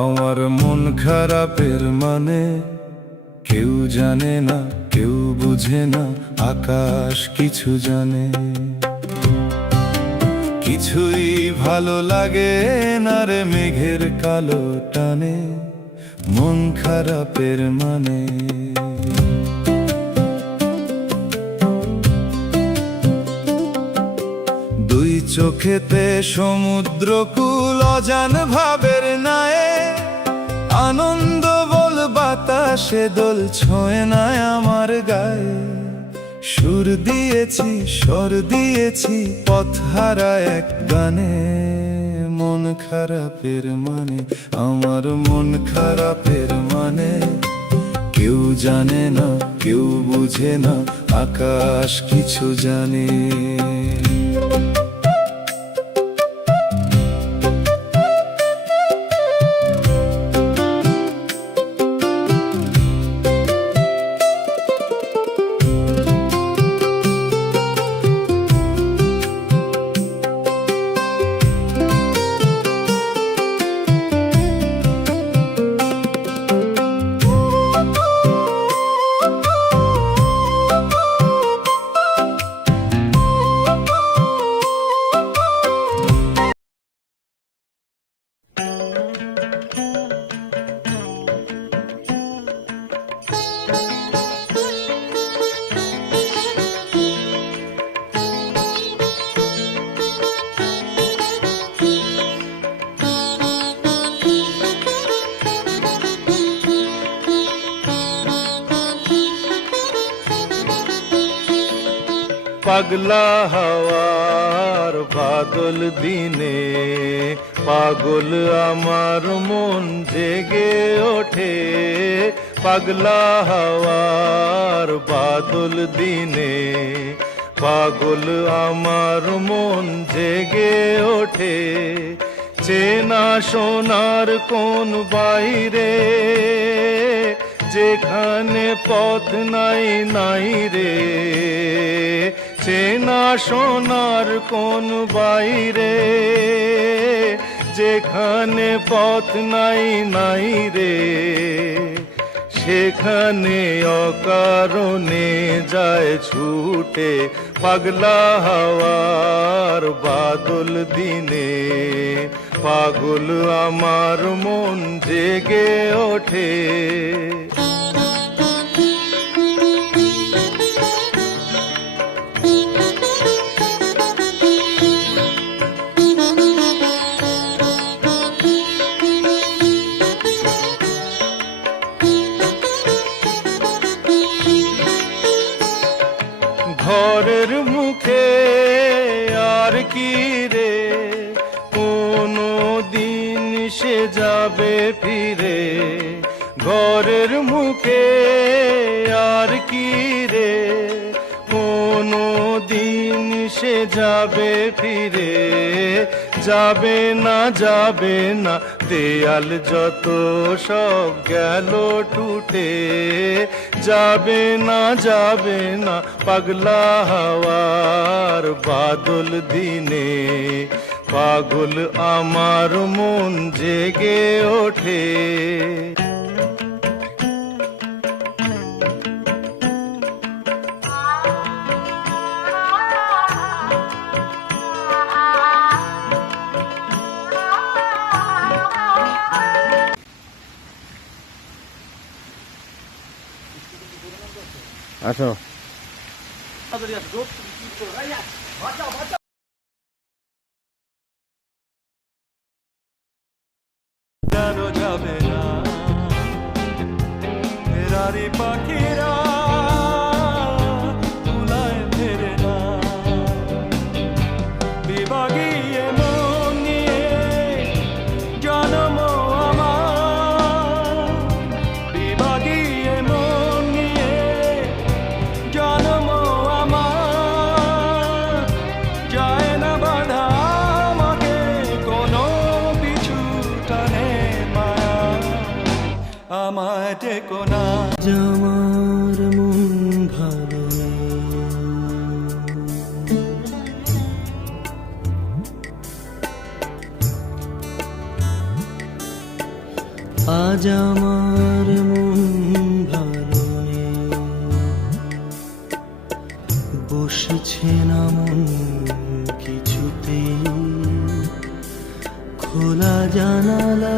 আমার মন খারাপের মানে কেউ জানে না, কেউ বুঝে না, আকাশ কিছু জানে। কিছুই ভালো লাগে না রে মেঘের কালো টানে, মন খারাপের মানে। দুই চোখেতে সমুদ্রকূল অজান ভাবের নায়ে, আনন্দ বল বাতাসে দোল ছোঁয় না আমার গায়ে। সুর দিয়েছি স্বর দিয়েছি পথহারা এক গানে, মন খারাপের মানে। আমার মন খারাপের মানে কেউ জানে না, কেউ বুঝে না, আকাশ কিছু জানে। পাগলা হাওয়ার বাদল দিনে পাগল আমার মন জেগে ওঠে। পাগলা হাওয়ার বাদল দিনে পাগল আমার মন জেগে ওঠে। চেনা সোনার কোন বাইরে যেখানে পথ নাই নাই রে, চেনা সোনার কোন বাইরে যেখানে পথ নাই নাই রে, সেখানে অকারণে যায় ছুটে। পাগলা হাওয়ার বাদল দিনে পাগল আমার মন জেগে ওঠে। ঘরের মুখে আর কি রে কোনো দিন সে যাবে ফিরে। ঘরের মুখে আর কি রে কোনো দিন সে যাবে ফিরে। যাবে না যাবে না দেয়াল যত সব গেল টুটে। যাবে না যাবে না পাগলা হাওয়ার বাদল দিনে পাগল আমার মন জেগে ওঠে। আসো যাবে না ফেরারি পাখিরা তুলায় ফেরে না। বিভাগীয় মন নিয়ে জন্ম আমার, বিভাগীয় মন নিয়ে জন্ম আমার। যায় না বাধা আমাকে কোনো পিছু টানে মায়া, আমায় টেকো না। আমার মন ভালো আজ আমার মন ভালো নেই, বসেছে না মন কিছুতেই, খোলা জানালা